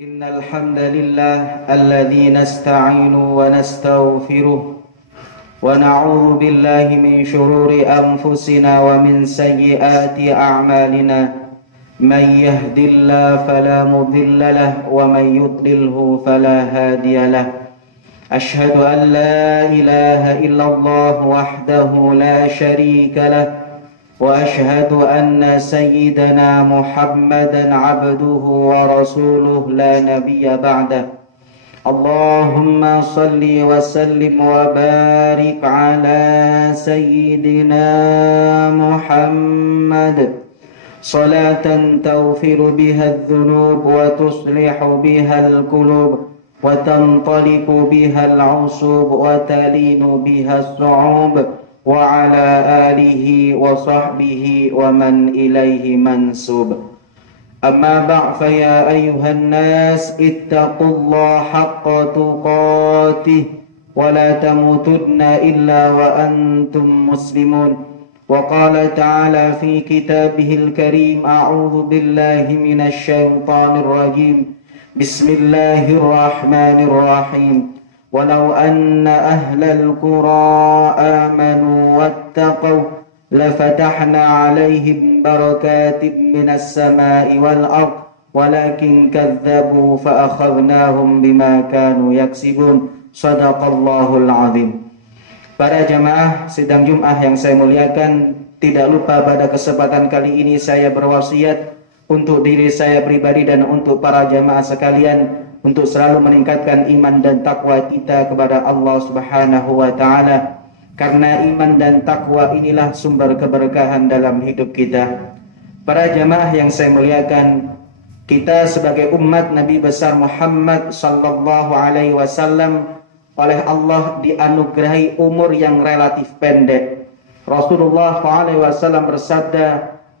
إن الحمد لله الذي نستعين ونستغفره ونعوذ بالله من شرور أنفسنا ومن سيئات أعمالنا من يهد الله فلا مضل له ومن يضلله فلا هادي له أشهد أن لا إله إلا الله وحده لا شريك له وأشهد أن سيدنا محمدا عبده ورسوله لا نبي بعده اللهم صل وسلم وبارك على سيدنا محمد صلاة تغفر بها الذنوب وتصلح بها القلوب وتنطلق بها العصوب وتلين بها الصعوب وعلى آله وصحبه ومن إليه منسوب أما بعد فيا أيها الناس اتقوا الله حق تقاته ولا تموتن إلا وأنتم مسلمون وقال تعالى في كتابه الكريم أعوذ بالله من الشيطان الرجيم بسم الله الرحمن الرحيم ولو أن أهل القرى آمنوا واتقوا لفتحنا عليهم بركات من السماء والأرض ولكن كذبوا فأخذناهم بما كانوا يكسبون صدق الله العظيم. Para jamaah sidang Jum'ah yang saya muliakan, tidak lupa pada kesempatan kali ini saya berwasiat untuk diri saya pribadi dan untuk para jamaah sekalian untuk selalu meningkatkan iman dan takwa kita kepada Allah Subhanahu wa taala, karena iman dan takwa inilah sumber keberkahan dalam hidup kita. Para jamaah yang saya muliakan, kita sebagai umat Nabi besar Muhammad sallallahu alaihi wasallam oleh Allah dianugerahi umur yang relatif pendek. Rasulullah sallallahu alaihi wasallam bersabda,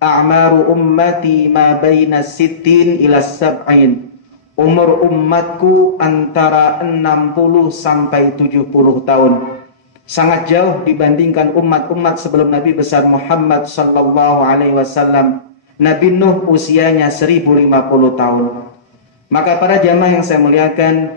"A'maru ummati ma baina sittin ila sab'in." Umur umatku antara 60 sampai 70 tahun. Sangat jauh dibandingkan umat-umat sebelum Nabi besar Muhammad sallallahu alaihi wasallam. Nabi Nuh usianya 1050 tahun. Maka para jamaah yang saya muliakan,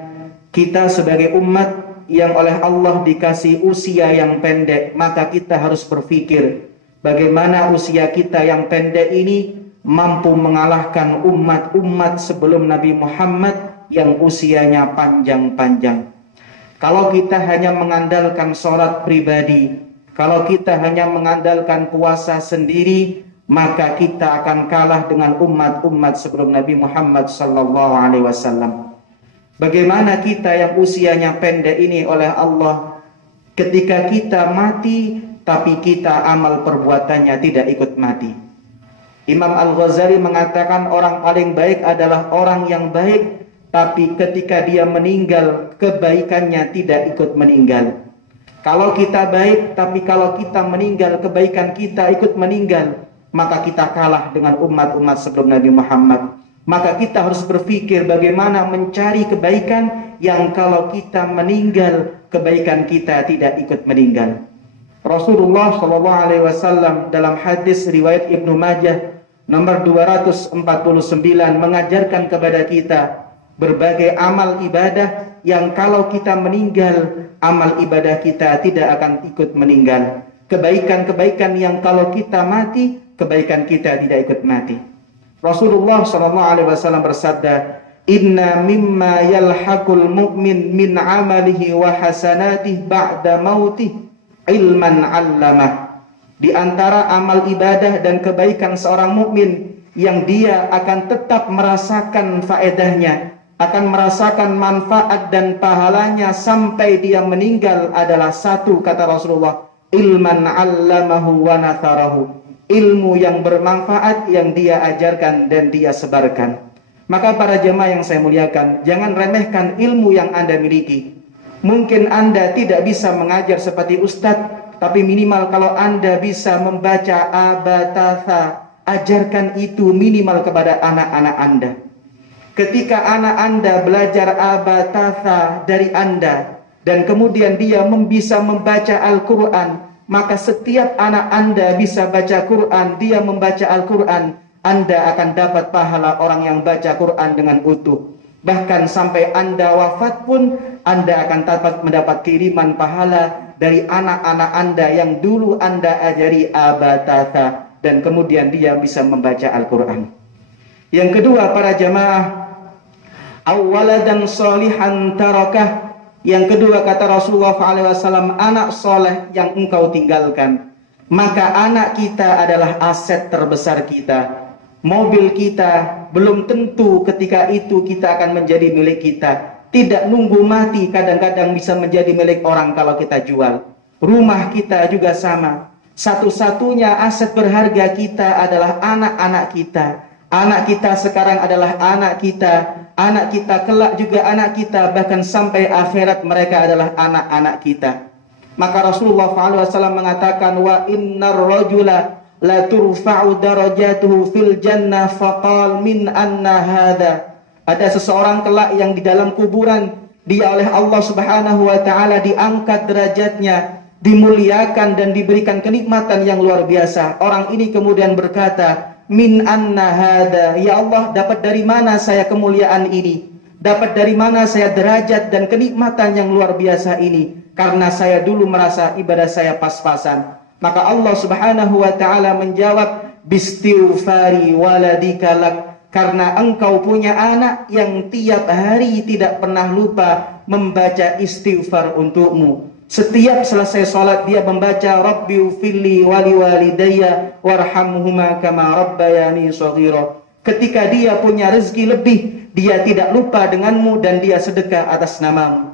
kita sebagai umat yang oleh Allah dikasih usia yang pendek, maka kita harus berpikir bagaimana usia kita yang pendek ini mampu mengalahkan umat-umat sebelum Nabi Muhammad yang usianya panjang-panjang. Kalau kita hanya mengandalkan sholat pribadi, kalau kita hanya mengandalkan puasa sendiri, maka kita akan kalah dengan umat-umat sebelum Nabi Muhammad sallallahu alaihi wasallam. Bagaimana kita yang usianya pendek ini oleh Allah, ketika kita mati tapi kita amal perbuatannya tidak ikut mati. Imam Al-Ghazali mengatakan orang paling baik adalah orang yang baik, tapi ketika dia meninggal, kebaikannya tidak ikut meninggal. Kalau kita baik, tapi kalau kita meninggal, kebaikan kita ikut meninggal, maka kita kalah dengan umat-umat sebelum Nabi Muhammad. Maka kita harus berpikir bagaimana mencari kebaikan yang kalau kita meninggal, kebaikan kita tidak ikut meninggal. Rasulullah SAW dalam hadis riwayat Ibnu Majah nomor 249 mengajarkan kepada kita berbagai amal ibadah yang kalau kita meninggal, amal ibadah kita tidak akan ikut meninggal. Kebaikan-kebaikan yang kalau kita mati, kebaikan kita tidak ikut mati. Rasulullah SAW bersabda, "Inna mimma yalhaqul mu'min min amalihi wa hasanatih ba'da mautih ilman 'allamah." Di antara amal ibadah dan kebaikan seorang mukmin yang dia akan tetap merasakan faedahnya, akan merasakan manfaat dan pahalanya sampai dia meninggal adalah satu, kata Rasulullah, ilman 'allamahu wa natharahu. Ilmu yang bermanfaat yang dia ajarkan dan dia sebarkan. Maka para jemaah yang saya muliakan, jangan remehkan ilmu yang Anda miliki. Mungkin Anda tidak bisa mengajar seperti ustadz, tapi minimal kalau Anda bisa membaca abatatha, ajarkan itu minimal kepada anak-anak Anda. Ketika anak Anda belajar abatatha dari Anda, dan kemudian dia bisa membaca Al-Quran, maka setiap anak Anda bisa baca Quran, dia membaca Al-Quran, Anda akan dapat pahala orang yang baca Quran dengan utuh. Bahkan sampai Anda wafat pun, Anda akan dapat mendapat kiriman pahala dari anak-anak Anda yang dulu Anda ajari abatata, dan kemudian dia bisa membaca Al-Quran. Yang kedua, para jamaah, awwaladan solihan tarakah. Yang kedua, kata Rasulullah SAW, anak soleh yang engkau tinggalkan. Maka anak kita adalah aset terbesar kita. Mobil kita belum tentu ketika itu kita akan menjadi milik kita. Tidak nunggu mati, kadang-kadang bisa menjadi milik orang kalau kita jual. Rumah kita juga sama. Satu-satunya aset berharga kita adalah anak-anak kita. Anak kita sekarang adalah anak kita kelak juga anak kita, bahkan sampai akhirat mereka adalah anak-anak kita. Maka Rasulullah SAW mengatakan, wa innar rajula la turfa'u darajatuhu fil jannah faqal min anna hadha. Ada seseorang kelak yang di dalam kuburan, dia oleh Allah Subhanahu wa taala diangkat derajatnya, dimuliakan dan diberikan kenikmatan yang luar biasa. Orang ini kemudian berkata, min anna hadha, ya Allah, dapat dari mana saya kemuliaan ini? Dapat dari mana saya derajat dan kenikmatan yang luar biasa ini? Karena saya dulu merasa ibadah saya pas-pasan. Maka Allah Subhanahu wa taala menjawab, bistighfari waladika lak, karena engkau punya anak yang tiap hari tidak pernah lupa membaca istighfar untukmu. Setiap selesai salat dia membaca Rabbi ufilli wali walidayya warhamhuma kama rabbayani shaghira. Ketika dia punya rezeki lebih, dia tidak lupa denganmu dan dia sedekah atas namamu.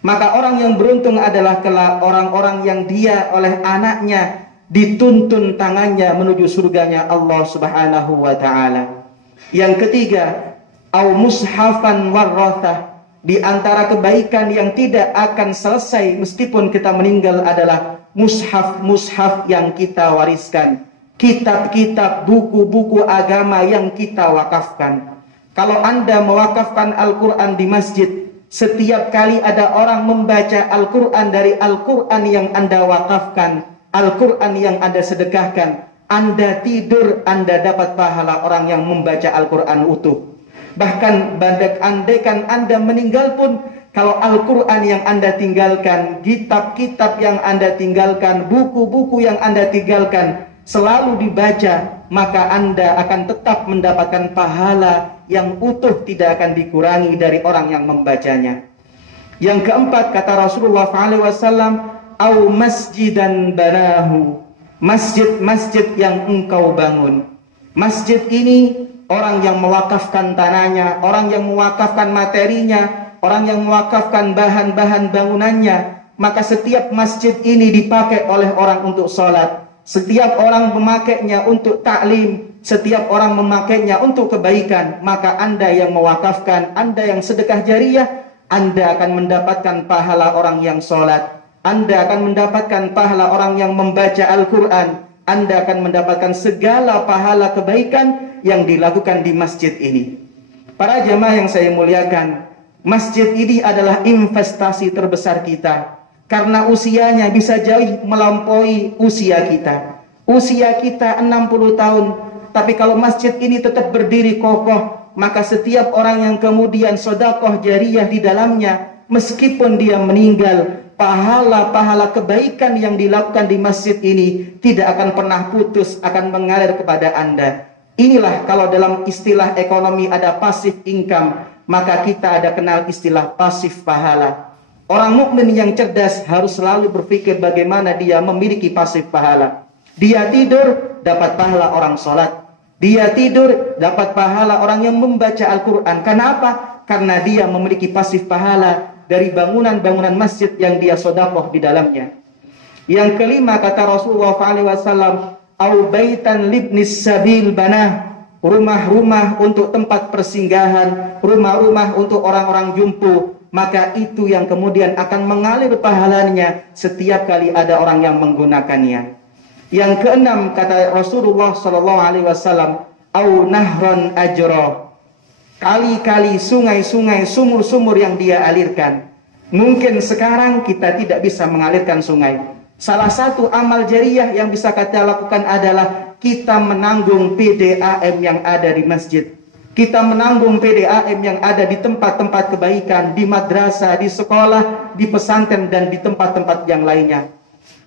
Maka orang yang beruntung adalah kelak orang-orang yang dia oleh anaknya dituntun tangannya menuju surganya Allah Subhanahu wa taala. Yang ketiga, au mushafan warrathah. Di antara kebaikan yang tidak akan selesai meskipun kita meninggal adalah mushaf-mushaf yang kita wariskan. Kitab-kitab, buku-buku agama yang kita wakafkan. Kalau Anda mewakafkan Al-Quran di masjid, setiap kali ada orang membaca Al-Quran dari Al-Quran yang Anda wakafkan, Al-Quran yang Anda sedekahkan, Anda tidur, Anda dapat pahala orang yang membaca Al-Quran utuh. Bahkan andaikan Anda meninggal pun, kalau Al-Quran yang Anda tinggalkan, kitab-kitab yang Anda tinggalkan, buku-buku yang Anda tinggalkan selalu dibaca, maka Anda akan tetap mendapatkan pahala yang utuh, tidak akan dikurangi dari orang yang membacanya. Yang keempat, kata Rasulullah SAW, au masjidan banahu, masjid-masjid yang engkau bangun. Masjid ini orang yang mewakafkan tanahnya, orang yang mewakafkan materinya, orang yang mewakafkan bahan-bahan bangunannya. Maka setiap masjid ini dipakai oleh orang untuk sholat. Setiap orang memakainya untuk taklim, setiap orang memakainya untuk kebaikan. Maka Anda yang mewakafkan, Anda yang sedekah jariyah, Anda akan mendapatkan pahala orang yang sholat. Anda akan mendapatkan pahala orang yang membaca Al-Quran. Anda akan mendapatkan segala pahala kebaikan yang dilakukan di masjid ini. Para jamaah yang saya muliakan, masjid ini adalah investasi terbesar kita. Karena usianya bisa jauh melampaui usia kita. Usia kita 60 tahun. Tapi kalau masjid ini tetap berdiri kokoh, maka setiap orang yang kemudian sedekah jariyah di dalamnya, meskipun dia meninggal, pahala-pahala kebaikan yang dilakukan di masjid ini tidak akan pernah putus, akan mengalir kepada Anda. Inilah kalau dalam istilah ekonomi ada passive income, maka kita ada kenal istilah pasif pahala. Orang mukmin yang cerdas harus selalu berpikir bagaimana dia memiliki pasif pahala. Dia tidur dapat pahala orang sholat. Dia tidur dapat pahala orang yang membaca Al-Quran. Kenapa? Karena dia memiliki pasif pahala dari bangunan-bangunan masjid yang dia sedekah di dalamnya. Yang kelima, kata Rasulullah SAW, au baitan libnis sabil banah, rumah-rumah untuk tempat persinggahan, rumah-rumah untuk orang-orang jumpu. Maka itu yang kemudian akan mengalir pahalanya setiap kali ada orang yang menggunakannya. Yang keenam, kata Rasulullah SAW, au nahron ajro, kali-kali sungai-sungai, sumur-sumur yang dia alirkan. Mungkin sekarang kita tidak bisa mengalirkan sungai. Salah satu amal jariyah yang bisa kita lakukan adalah kita menanggung PDAM yang ada di masjid. Kita menanggung PDAM yang ada di tempat-tempat kebaikan, di madrasah, di sekolah, di pesantren, dan di tempat-tempat yang lainnya.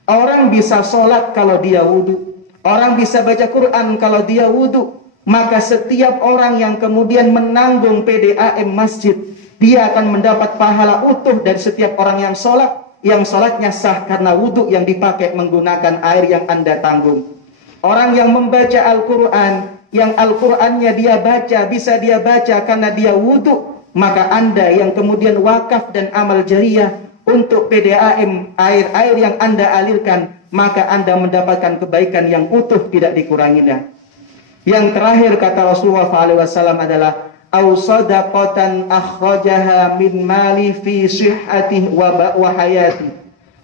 Orang bisa sholat kalau dia wudhu. Orang bisa baca Quran kalau dia wudhu. Maka setiap orang yang kemudian menanggung PDAM masjid, dia akan mendapat pahala utuh dari setiap orang yang sholat. Yang sholatnya sah karena wudhu yang dipakai menggunakan air yang Anda tanggung. Orang yang membaca Al-Quran, yang Al-Qurannya dia baca, bisa dia baca karena dia wudhu, maka Anda yang kemudian wakaf dan amal jariah untuk PDAM, air-air yang Anda alirkan, maka Anda mendapatkan kebaikan yang utuh, tidak dikuranginya. Yang terakhir kata Rasulullah SAW adalah au sadaqatan akhrajaha min mali fi sihhatihi wa hayati.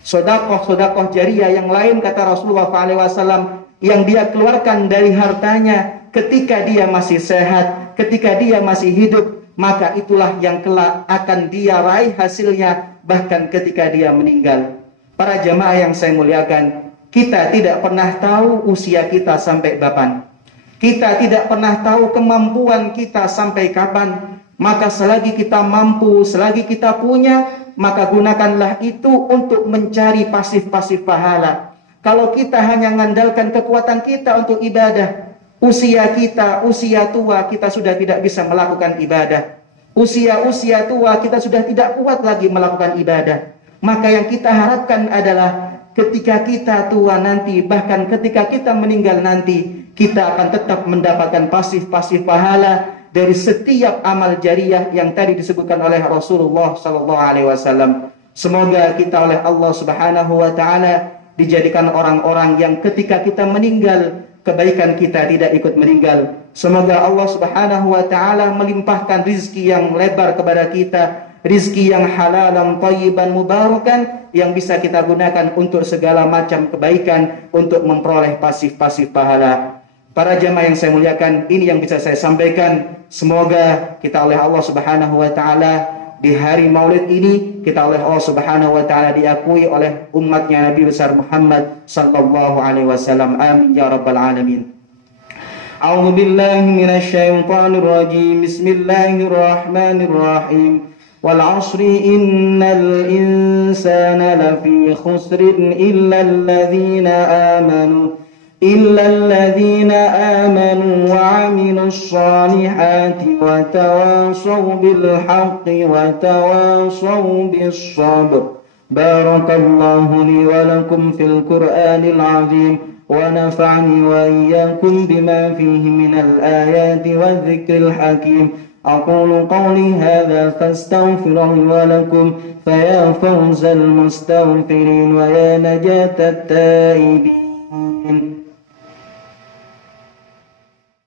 Sedekah jariah yang lain kata Rasulullah SAW yang dia keluarkan dari hartanya ketika dia masih sehat, ketika dia masih hidup, maka itulah yang kelak akan dia raih hasilnya bahkan ketika dia meninggal. Para jamaah yang saya muliakan, kita tidak pernah tahu usia kita sampai kapan. Kita tidak pernah tahu kemampuan kita sampai kapan. Maka selagi kita mampu, selagi kita punya, maka gunakanlah itu untuk mencari pasif-pasif pahala. Kalau kita hanya mengandalkan kekuatan kita untuk ibadah, usia kita, usia tua, kita sudah tidak bisa melakukan ibadah. Usia tua, kita sudah tidak kuat lagi melakukan ibadah. Maka yang kita harapkan adalah ketika kita tua nanti, bahkan ketika kita meninggal nanti, kita akan tetap mendapatkan pasif-pasif pahala dari setiap amal jariah yang tadi disebutkan oleh Rasulullah SAW. Semoga kita oleh Allah Subhanahu wa Ta'ala dijadikan orang-orang yang ketika kita meninggal, kebaikan kita tidak ikut meninggal. Semoga Allah Subhanahu wa Ta'ala melimpahkan rizki yang lebar kepada kita, rizki yang halalan, thayyiban, mubarakan, yang bisa kita gunakan untuk segala macam kebaikan, untuk memperoleh pasif-pasif pahala. Para jamaah yang saya muliakan, ini yang bisa saya sampaikan. Semoga kita oleh Allah Subhanahu wa Ta'ala di hari Maulid ini, kita oleh Allah Subhanahu wa Ta'ala diakui oleh umatnya Nabi besar Muhammad sallallahu alaihi wasallam. Amin ya rabbal alamin. A'udzu billahi minasy syaithanir rajim. Bismillahirrahmanirrahim. Wal 'ashri innal insana lafi khusrin illa alladhina amanu wa 'amilus solihati wa tawasaw bil haqqi wa tawasaw bis sabr. Barakallahu li wa lakum fil Qur'anil 'azim wa nafa'ani wa iyyakum bima fihi minal ayati wadh-dhikril hakim. أقول قولي هذا فاستغفر لي ولكم فيا فوز المستغفرين ويا نجاة التائبين.